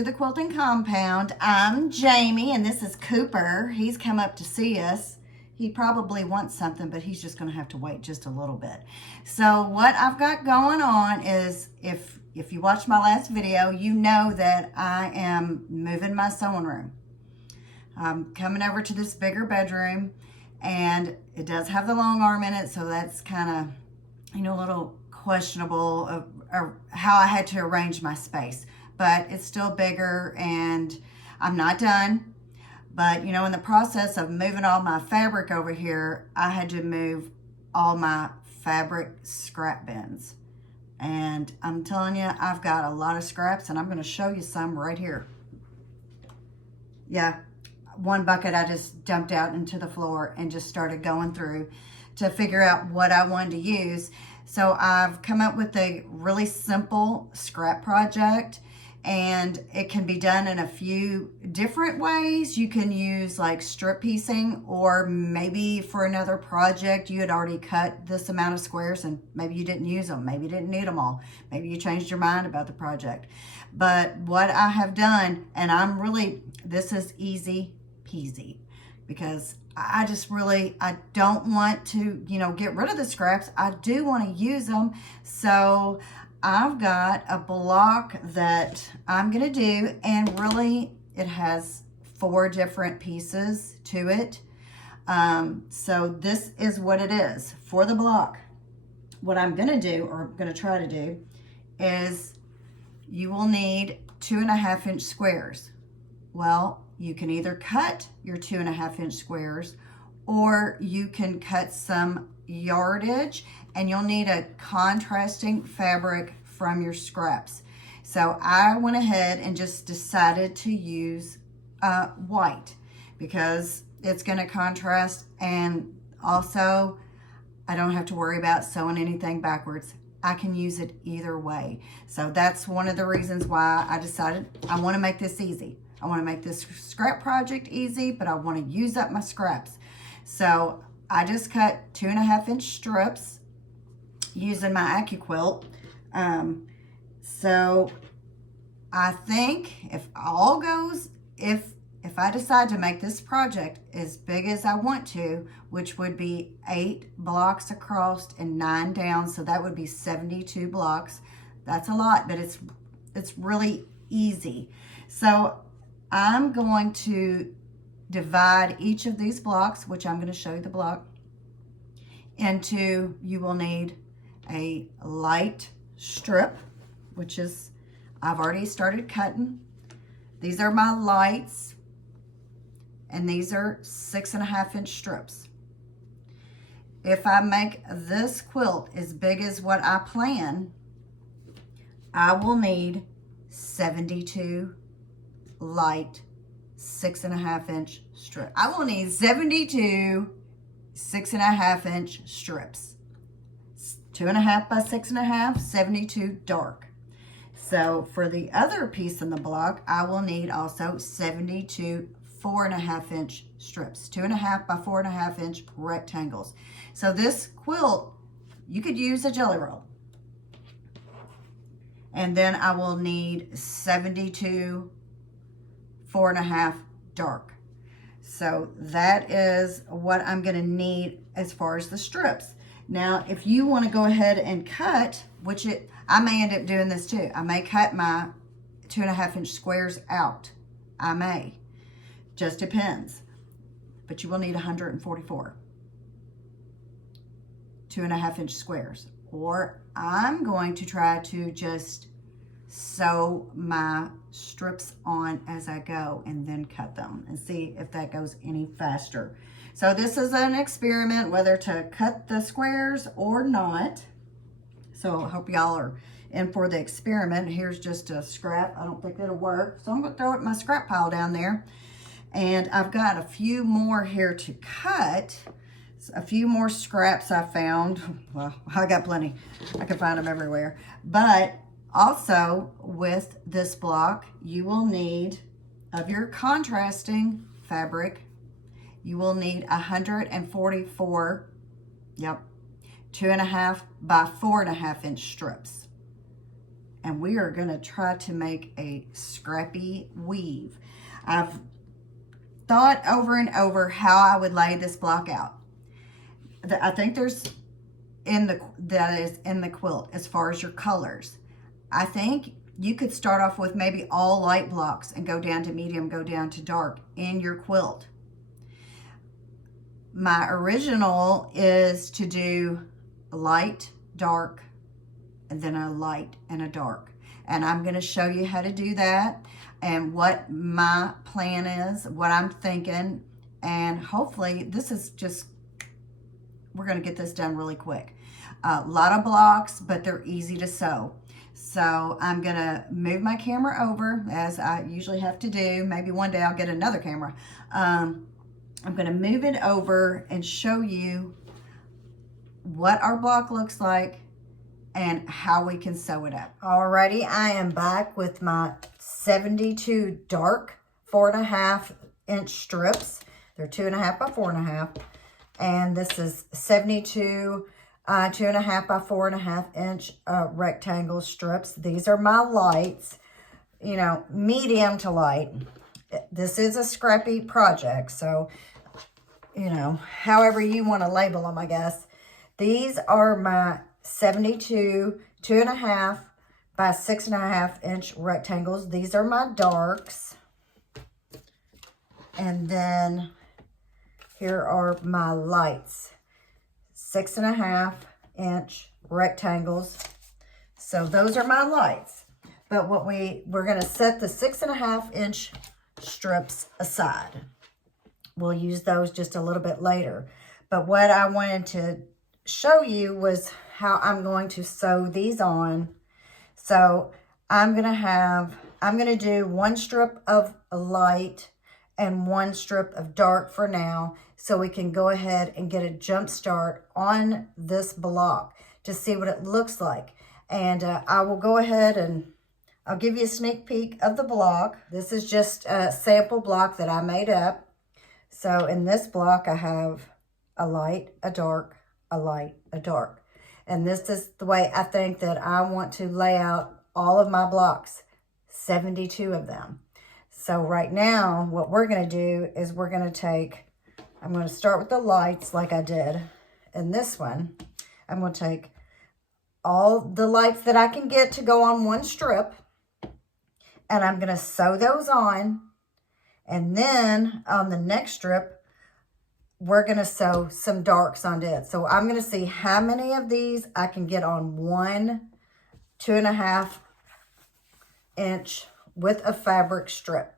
to the quilting compound. I'm Jamie and this is Cooper. He's come up to see us. He probably wants something, but he's just going to have to wait just a little bit. So what I've got going on is, if you watched my last video, you know that I am moving my sewing room. I'm coming over to this bigger bedroom, and it does have the long arm in it, so that's kind of, a little questionable of how I had to arrange my space. But it's still bigger, and I'm not done. But, in the process of moving all my fabric over here, I had to move all my fabric scrap bins. And I'm telling you, I've got a lot of scraps, and I'm going to show you some right here. Yeah, one bucket I just dumped out into the floor and just started going through to figure out what I wanted to use. So I've come up with a really simple scrap project, and it can be done in a few different ways. You can use like strip piecing, or maybe for another project you had already cut this amount of squares and maybe you didn't use them, maybe you didn't need them all, maybe you changed your mind about the project. But what I have done, and this is easy peasy, because I don't want to, get rid of the scraps. I do want to use them. So I've got a block that I'm going to do, and really it has 4 different pieces to it. So this is what it is for the block. What I'm going to do, or I'm going to try to do, is you will need 2.5-inch squares. Well, you can either cut your 2.5-inch squares, or you can cut some yardage, and you'll need a contrasting fabric from your scraps. So I went ahead and just decided to use white, because it's going to contrast, and also I don't have to worry about sewing anything backwards. I can use it either way. So that's one of the reasons why I decided I want to make this easy. I want to make this scrap project easy, but I want to use up my scraps. So I just cut 2.5-inch strips using my Quilt. So I think if all goes, if I decide to make this project as big as I want to, which would be 8 blocks across and 9 down, so that would be 72 blocks. That's a lot, but it's really easy. So I'm going to divide each of these blocks, which I'm going to show you the block, into, you will need a light strip, which is, I've already started cutting. These are my lights, and these are 6.5-inch strips. If I make this quilt as big as what I plan, I will need 72 light 6.5-inch strips. I will need 72 6.5-inch strips. 2.5 by 6.5, 72 dark. So for the other piece in the block, I will need also 72 4.5-inch strips, 2.5 by 4.5-inch rectangles. So this quilt, you could use a jelly roll. And then I will need 72 4.5 dark. So that is what I'm going to need as far as the strips. Now, if you want to go ahead and cut, which I may end up doing this too. I may cut my 2.5-inch squares out. I may. Just depends. But you will need 144 2.5-inch squares. Or I'm going to try to just sew my strips on as I go and then cut them and see if that goes any faster. So this is an experiment whether to cut the squares or not. So I hope y'all are in for the experiment. Here's just a scrap. I don't think it'll work. So I'm going to throw it in my scrap pile down there. And I've got a few more here to cut. A few more scraps I found. Well, I got plenty. I can find them everywhere. But also with this block, you will need, of your contrasting fabric, you will need 144, 2.5 by 4.5-inch strips. and we are gonna try to make a scrappy weave. I've thought over and over how I would lay this block out. I think there's that is in the quilt as far as your colors. I think you could start off with maybe all light blocks and go down to medium, go down to dark in your quilt. My original is to do light, dark, and then a light and a dark. And I'm going to show you how to do that and what my plan is, what I'm thinking. And hopefully this is just, we're going to get this done really quick. A lot of blocks, but they're easy to sew. So I'm going to move my camera over, as I usually have to do. Maybe one day I'll get another camera. I'm going to move it over and show you what our block looks like and how we can sew it up. Alrighty, I am back with my 72 dark 4.5 inch strips. They're 2.5 by 4.5. And this is 72 2.5 by 4.5 inch rectangle strips. These are my lights, you know, medium to light. This is a scrappy project, so, you know, however you want to label them, I guess. These are my 72 2.5 by 6.5 inch rectangles. These are my darks. And then here are my lights. 6.5 inch rectangles. So those are my lights. But what we're going to set the 6.5 inch strips aside. We'll use those just a little bit later. But what I wanted to show you was how I'm going to sew these on. So I'm going to do one strip of light and one strip of dark for now, so we can go ahead and get a jump start on this block to see what it looks like. And I will go ahead and I'll give you a sneak peek of the block. This is just a sample block that I made up. So in this block, I have a light, a dark, a light, a dark. And this is the way I think that I want to lay out all of my blocks, 72 of them. So right now, what we're going to do is we're going to take, I'm going to start with the lights like I did in this one. I'm going to take all the lights that I can get to go on one strip, and I'm going to sew those on. And then on the next strip, we're going to sew some darks onto it. So I'm going to see how many of these I can get on one 2.5 inch with a fabric strip.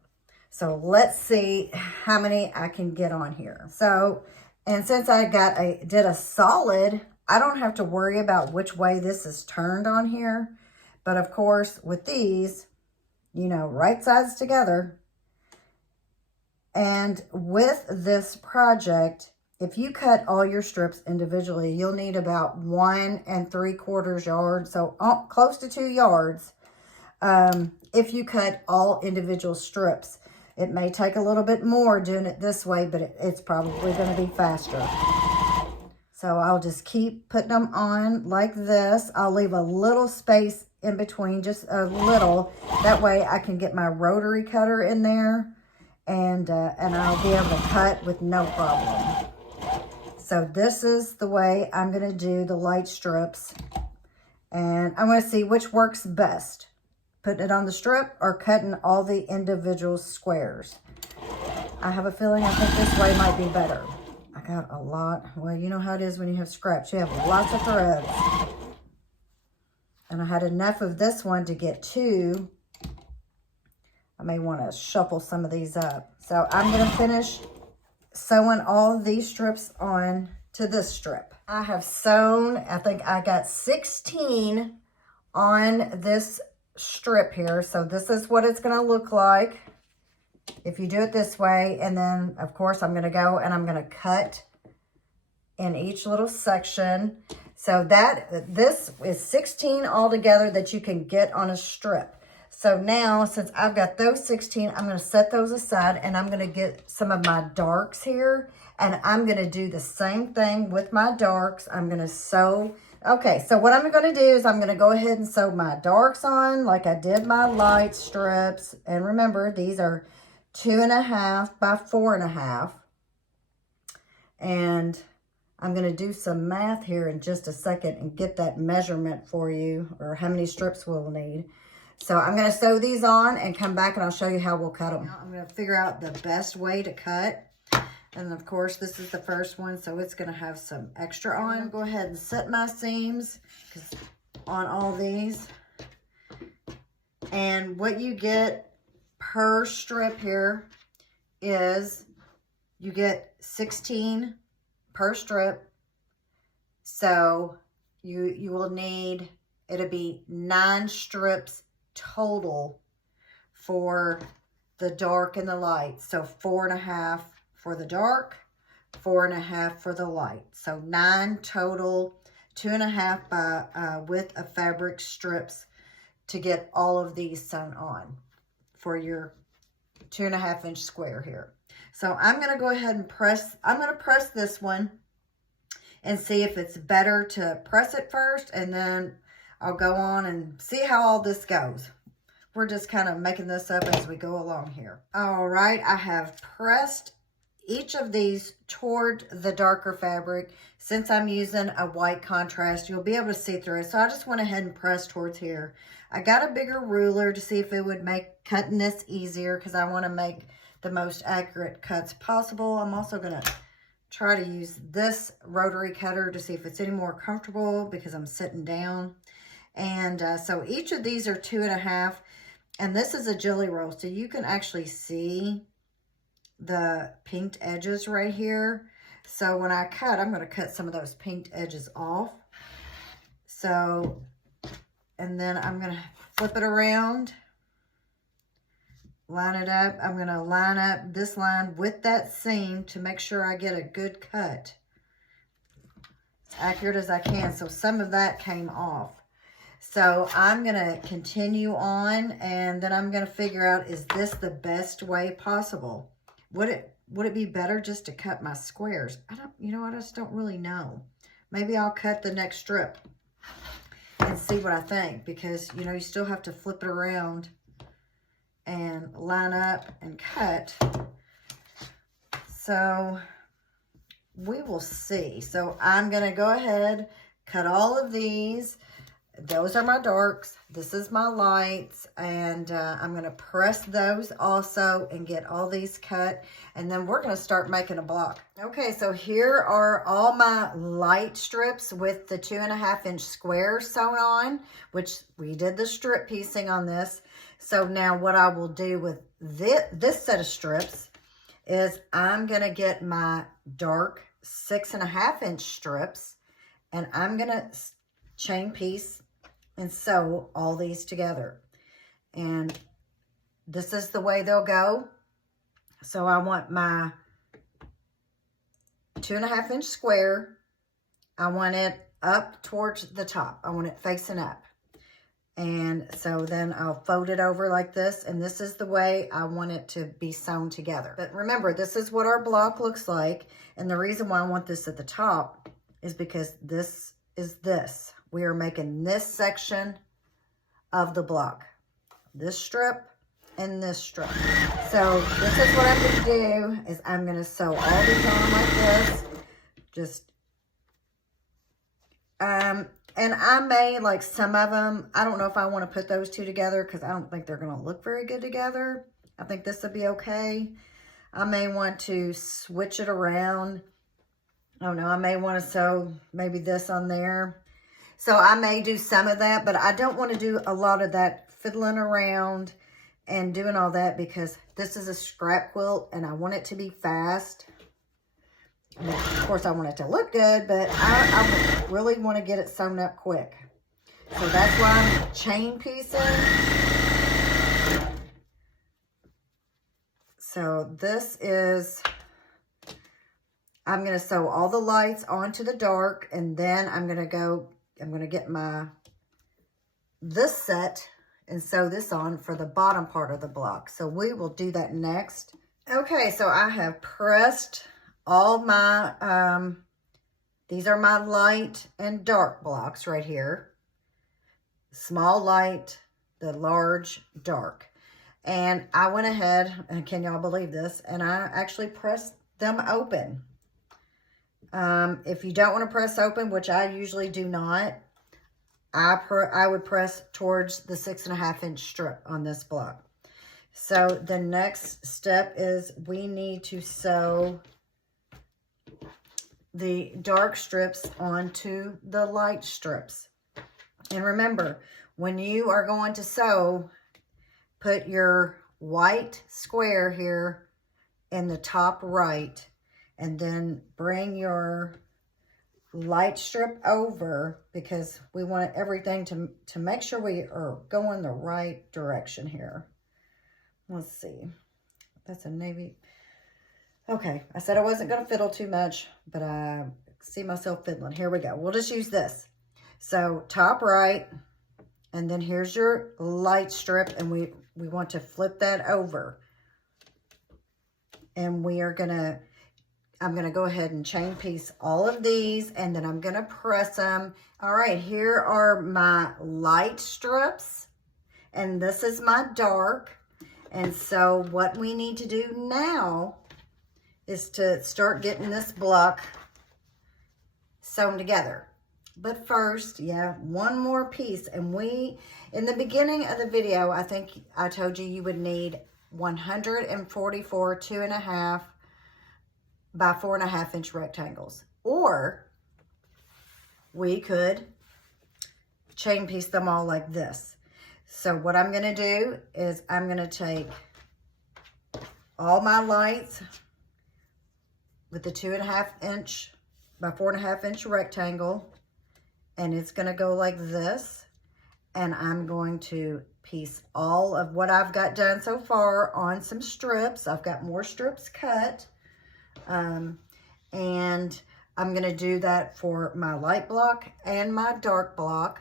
So let's see how many I can get on here. So, and since I did a solid, I don't have to worry about which way this is turned on here. But of course, with these, you know, right sides together. And with this project, if you cut all your strips individually, you'll need about 1 3/4 yards, so close to 2 yards. If you cut all individual strips, it may take a little bit more doing it this way, but it's probably going to be faster. So I'll just keep putting them on like this. I'll leave a little space in between, just a little. That way I can get my rotary cutter in there, and I'll be able to cut with no problem. So this is the way I'm going to do the light strips. And I'm going to see which works best. Putting it on the strip or cutting all the individual squares. I have a feeling I think this way might be better. I got a lot. Well, you know how it is when you have scraps. You have lots of threads. And I had enough of this one to get 2. I may want to shuffle some of these up. So I'm going to finish sewing all of these strips on to this strip. I have sewn, I think I got 16 on this strip here. So this is what it's going to look like if you do it this way. And then of course I'm going to go and I'm going to cut in each little section. So this is 16 altogether that you can get on a strip. So now, since I've got those 16, I'm going to set those aside, and I'm going to get some of my darks here, and I'm going to do the same thing with my darks. I'm going to sew Okay, so what I'm going to do is I'm going to go ahead and sew my darks on like I did my light strips. And remember, these are 2.5 by 4.5. And I'm going to do some math here in just a second and get that measurement for you, or how many strips we'll need. So I'm going to sew these on and come back and I'll show you how we'll cut them. Now I'm going to figure out the best way to cut. And of course, this is the first one, so it's going to have some extra on. I'm going to go ahead and set my seams on all these. And what you get per strip here is you get 16 per strip. So you will need, it'll be 9 strips total for the dark and the light. So 4.5 for the dark, 4.5 for the light. So 9 total, 2.5 by width of fabric strips to get all of these sewn on for your 2.5 inch square here. So I'm going to go ahead and press, I'm going to press this one and see if it's better to press it first, and then I'll go on and see how all this goes. We're just kind of making this up as we go along here. All right, I have pressed each of these toward the darker fabric. Since I'm using a white contrast, you'll be able to see through it. So I just went ahead and pressed towards here. I got a bigger ruler to see if it would make cutting this easier, because I want to make the most accurate cuts possible. I'm also going to try to use this rotary cutter to see if it's any more comfortable, because I'm sitting down. And so each of these are 2.5, and this is a jelly roll, so you can actually see the pinked edges right here. So when I cut, I'm going to cut some of those pinked edges off. So, and then I'm going to flip it around, line it up. I'm going to line up this line with that seam to make sure I get a good cut, as accurate as I can. So some of that came off. So I'm going to continue on, and then I'm going to figure out, is this the best way possible? Would it be better just to cut my squares? I just don't really know. Maybe I'll cut the next strip and see what I think, because, you still have to flip it around and line up and cut. So we will see. So I'm going to go ahead, cut all of these. Those are my darks. This is my lights. And I'm going to press those also and get all these cut. And then we're going to start making a block. Okay, so here are all my light strips with the 2.5 inch squares sewn on, which we did the strip piecing on this. So now what I will do with this set of strips is I'm going to get my dark 6.5 inch strips, and I'm going to chain piece and sew all these together. And this is the way they'll go. So I want my 2.5 inch square. I want it up towards the top. I want it facing up. And so then I'll fold it over like this. And this is the way I want it to be sewn together. But remember, this is what our block looks like. And the reason why I want this at the top is because this is this. We are making this section of the block. This strip and this strip. So this is what I'm going to do, is I'm going to sew all these on like this. Just, and I may, like some of them, I don't know if I want to put those two together, because I don't think they're going to look very good together. I think this will be okay. I may want to switch it around. I don't know, I may want to sew maybe this on there. So I may do some of that, but I don't want to do a lot of that fiddling around and doing all that, because this is a scrap quilt and I want it to be fast. I mean, of course, I want it to look good, but I really want to get it sewn up quick. So that's why I'm chain piecing. So this is, I'm going to sew all the lights onto the dark, and then I'm going to get this set and sew this on for the bottom part of the block. So we will do that next. Okay, so I have pressed all my, These are my light and dark blocks right here. Small light, the large dark. And I went ahead, and can y'all believe this, and I actually pressed them open. If you don't want to press open, which I usually do not, I would press towards the 6.5 inch strip on this block. So the next step is we need to sew the dark strips onto the light strips. And remember, when you are going to sew, put your white square here in the top right, and then bring your light strip over, because we want everything to make sure we are going the right direction here. Let's see. That's a navy. Okay, I said I wasn't going to fiddle too much, but I see myself fiddling. Here we go. We'll just use this. So top right, and then here's your light strip, and we want to flip that over. And we are going to, I'm going to go ahead and chain piece all of these, and then I'm going to press them. All right, here are my light strips, and this is my dark. And so what we need to do now is to start getting this block sewn together. But first, yeah, one more piece. And in the beginning of the video, I think I told you you would need 144 2.5 by 4.5 inch rectangles. Or we could chain piece them all like this. So what I'm going to do is I'm going to take all my lights with the 2.5 inch by 4.5 inch rectangle, and it's going to go like this. And I'm going to piece all of what I've got done so far on some strips. I've got more strips cut. And I'm going to do that for my light block and my dark block.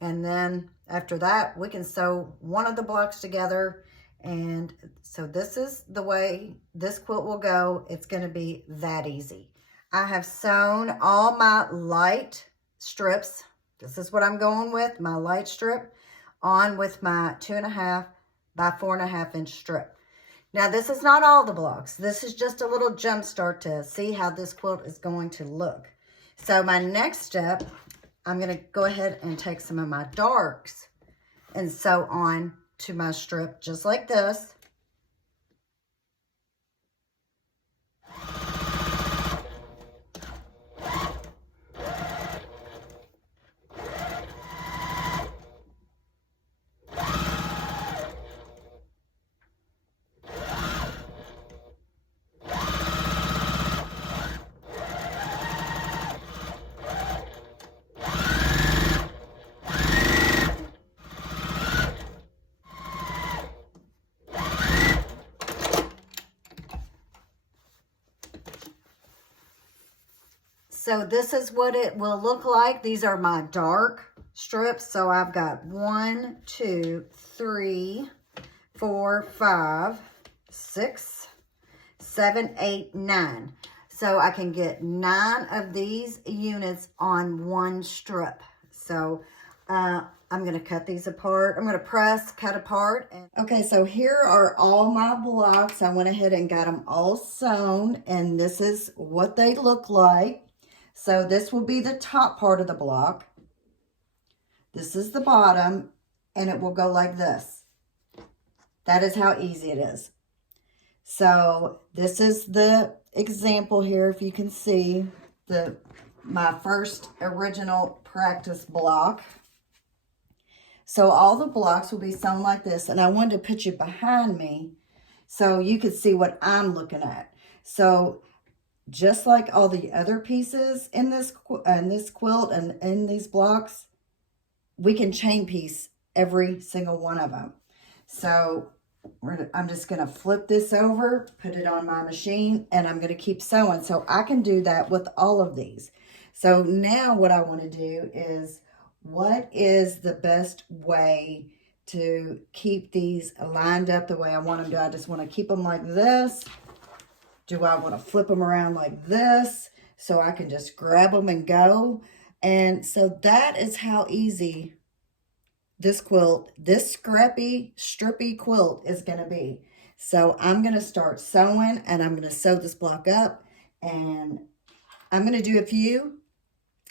And then after that, we can sew one of the blocks together. And so this is the way this quilt will go. It's going to be that easy. I have sewn all my light strips. This is what I'm going with, my light strip, on with my 2.5 by 4.5 inch strip. Now, this is not all the blocks. This is just a little jump start to see how this quilt is going to look. So my next step, I'm going to go ahead and take some of my darks and sew on to my strip just like this. So this is what it will look like. These are my dark strips. So I've got 1, 2, 3, 4, 5, 6, 7, 8, 9. So I can get 9 of these units on one strip. So I'm going to cut these apart. I'm going to press, cut apart. Okay, so here are all my blocks. I went ahead and got them all sewn, and this is what they look like. So this will be the top part of the block. This is the bottom, and it will go like this. That is how easy it is. So this is the example here, if you can see, my first original practice block. So all the blocks will be sewn like this, and I wanted to put you behind me so you could see what I'm looking at. So just like all the other pieces in this quilt and in these blocks, we can chain piece every single one of them. So I'm just going to flip this over, put it on my machine, and I'm going to keep sewing. So I can do that with all of these. So now what I want to do is, what is the best way to keep these lined up the way I want them? Do I just want to keep them like this? Do I want to flip them around like this? so I can just grab them and go. And so that is how easy this quilt, this scrappy, strippy quilt is going to be. So I'm going to start sewing, and I'm going to sew this block up, and I'm going to do a few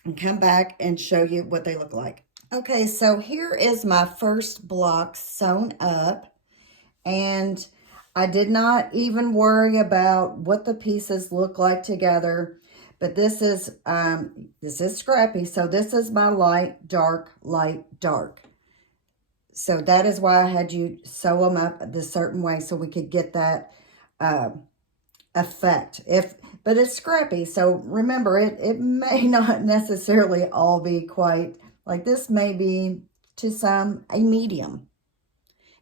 and come back and show you what they look like. Okay, so here is my first block sewn up, and I did not even worry about what the pieces look like together, but this is Scrappy, so this is my light, dark, light, dark. So that is why I had you sew them up this certain way so we could get that effect. But it's Scrappy, so remember, it may not necessarily all be quite like this. May be to some a medium,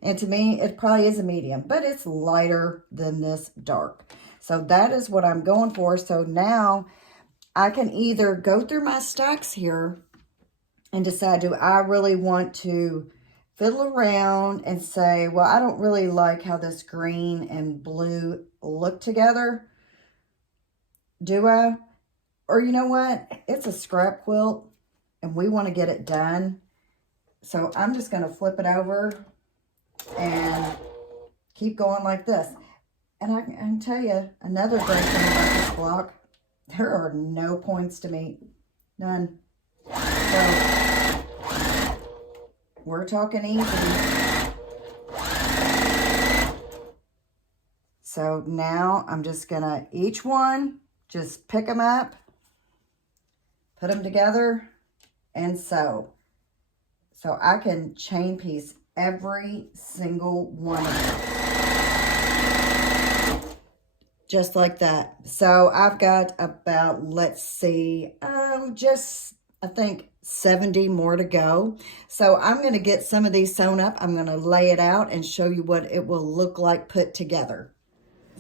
and to me it probably is a medium, but it's lighter than this dark. So that is what I'm going for. So now I can either go through my stacks here and decide, do I really want to fiddle around and say, well, I don't really like how this green and blue look together. Do I? Or you know what? It's a scrap quilt and we want to get it done. So I'm just going to flip it over and keep going like this. And I can tell you another great thing about this block. There are no points to meet. None. So we're talking easy. So now I'm just going to, each one, just pick them up, put them together, and sew. So I can chain piece every single one of them. Just like that. So I've got about, let's see, just, I think, 70 more to go. So I'm going to get some of these sewn up. I'm going to lay it out and show you what it will look like put together.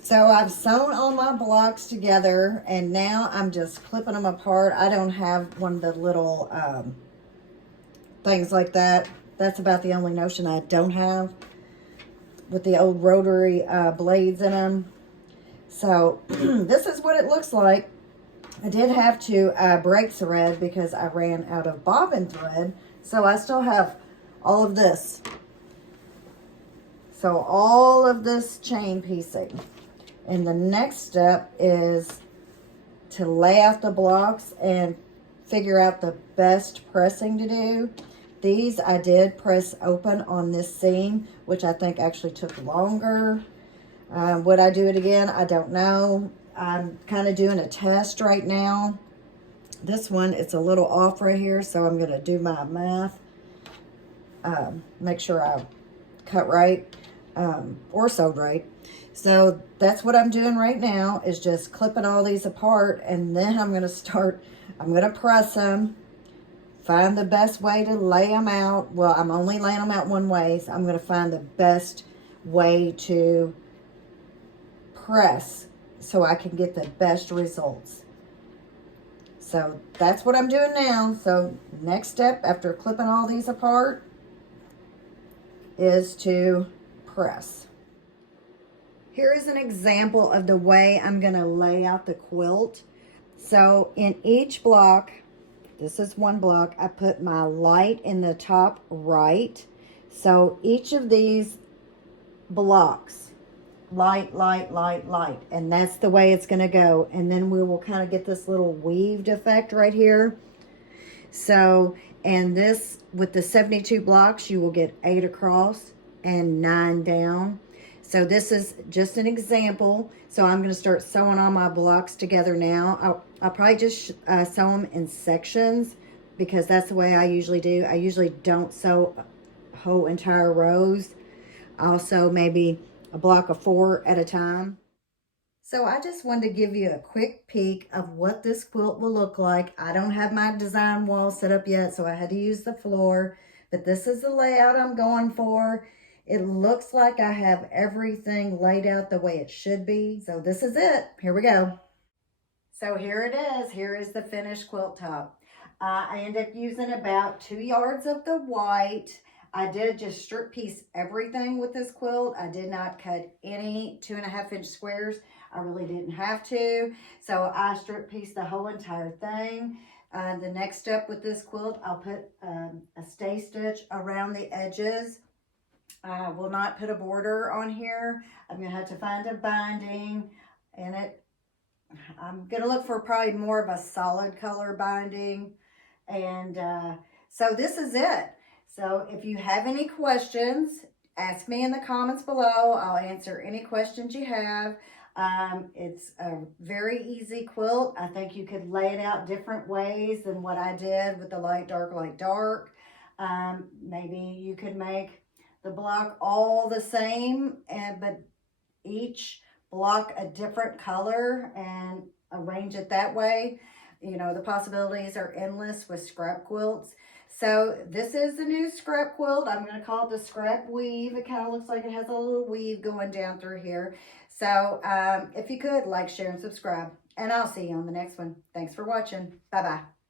So I've sewn all my blocks together, and now I'm just clipping them apart. I don't have one of the little things like that. That's about the only notion I don't have, with the old rotary blades in them. So this is what it looks like. I did have to break thread because I ran out of bobbin thread. So I still have all of this. So all of this chain piecing. And the next step is to lay out the blocks and figure out the best pressing to do. These I did press open on this seam, which I think actually took longer. Would I do it again? I don't know. I'm kind of doing a test right now. This one, it's a little off right here, so I'm going to do my math. Make sure I cut right or sewed right. So that's what I'm doing right now, is just clipping all these apart, and then I'm going to press them, find the best way to lay them out. Well, I'm only laying them out one way, so I'm going to find the best way to press so I can get the best results. So that's what I'm doing now. So next step after clipping all these apart is to press. Here is an example of the way I'm going to lay out the quilt. So in each block, this is one block, I put my light in the top right. So each of these blocks, light, light, light, light. And that's the way it's going to go. And then we will kind of get this little weaved effect right here. So, and this, with the 72 blocks, you will get 8 across and 9 down. So this is just an example. So I'm going to start sewing all my blocks together now. I'll probably just sew them in sections, because that's the way I usually do. I usually don't sew whole entire rows. I'll sew maybe a block of 4 at a time. So I just wanted to give you a quick peek of what this quilt will look like. I don't have my design wall set up yet, so I had to use the floor. But this is the layout I'm going for. It looks like I have everything laid out the way it should be. So this is it. Here we go. So here it is. Here is the finished quilt top. I ended up using about 2 yards of the white. I did just strip piece everything with this quilt. I did not cut any 2.5-inch squares. I really didn't have to. So I strip pieced the whole entire thing. The next step with this quilt, I'll put a stay stitch around the edges. I will not put a border on here. I'm going to have to find a binding, and I'm going to look for probably more of a solid color binding. And so this is it. So if you have any questions, ask me in the comments below. I'll answer any questions you have. It's a very easy quilt. I think you could lay it out different ways than what I did with the light, dark, light, dark. Maybe you could make the block all the same, but each block a different color and arrange it that way. You know, the possibilities are endless with scrap quilts. So this is the new scrap quilt. I'm going to call it the scrap weave. It kind of looks like it has a little weave going down through here. So if you could, like, share, and subscribe. And I'll see you on the next one. Thanks for watching. Bye-bye.